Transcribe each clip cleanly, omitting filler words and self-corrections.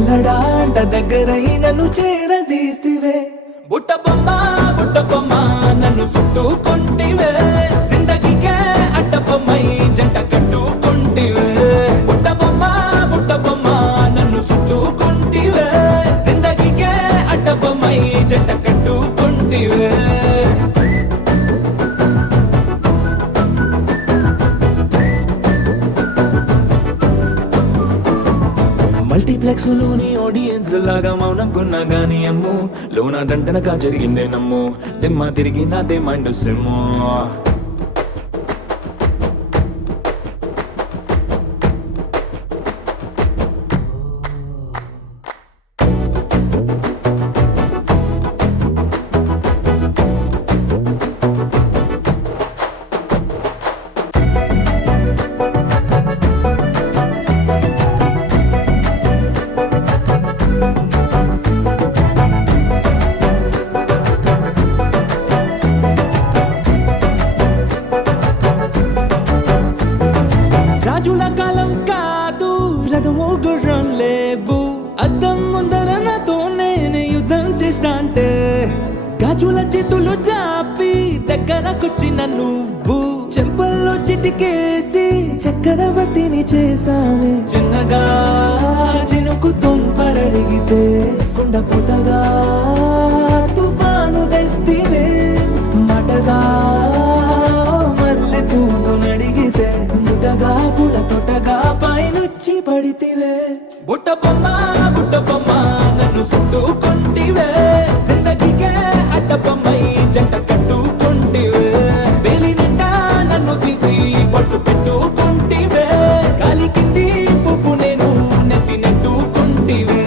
పిల్లడా అంట దగ్గరై నన్ను చేరదీస్తివే బుట్ట బొమ్మ నన్ను చుట్టుకుంటివే జిందగీకే అడ్డ బొమ్మై జంట కట్టుకుంటివే బుట్ట బొమ్మ నన్ను చుట్టుకుంటివే జిందగీకే అడ్డ బొమ్మై జంట కట్టుకుంటివే మల్టీప్లెక్స్ లోని ఆడియన్స్ లాగా మౌనంకున్నా గానీ అమ్ము లోన దండనగా జరిగిందే నమ్ము దిమ్మ తిరిగి నాదే మైండ్ సిమ్ము రాజుల కాలం కాదు రథము గుర్రం లేవు అద్దం ముందర నాతో నేను యుద్ధం చేస్తా అంటే గాజుల చేతులు జాపి దగ్గరకొచ్చిన నువ్వు చెంపల్లో చిటికేసి చక్రవర్తిని చేసావే చిన్నగా చినుకు తుంపరడిగితే కుండపోతగా తుఫాను తెస్తీవే మాటగా మల్లె పువ్వు నడిగితే ముదగా పూల తోటగా పైనొచ్చి పడితివే బుట్ట బొమ్మ నన్ను చుట్టుకుంటివే జిందగీకే అడ్డ బొమ్మై జంట కట్టుకుంటివే వేలి నిండా నన్ను తీసి పట్టు పెట్టుకుంటివే కాలి కింది పువ్వు నేను నెత్తి నెట్టుకుంటివే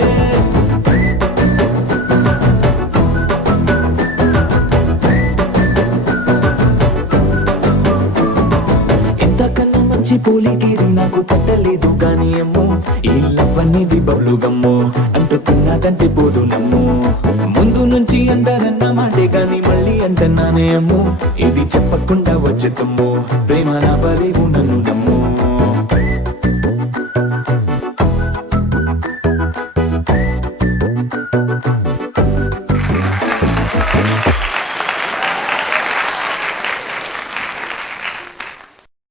ఇంతకన్నా మంచి పోలిగిరి నాకు తట్టలేదు గాని అమ్ము ఈ లవ్ అనేది బబ్లు గమ్ము అంటుకున్నదంటే పోదు నమ్ము ముందు నుంచి అందరన్న మాటే గాని మళ్ళీ అంటున్నానే అమ్ము ఇది చెప్పకుండా వచ్చే తుమ్ము ప్రేమ నా బలేవు నన్ను నమ్ము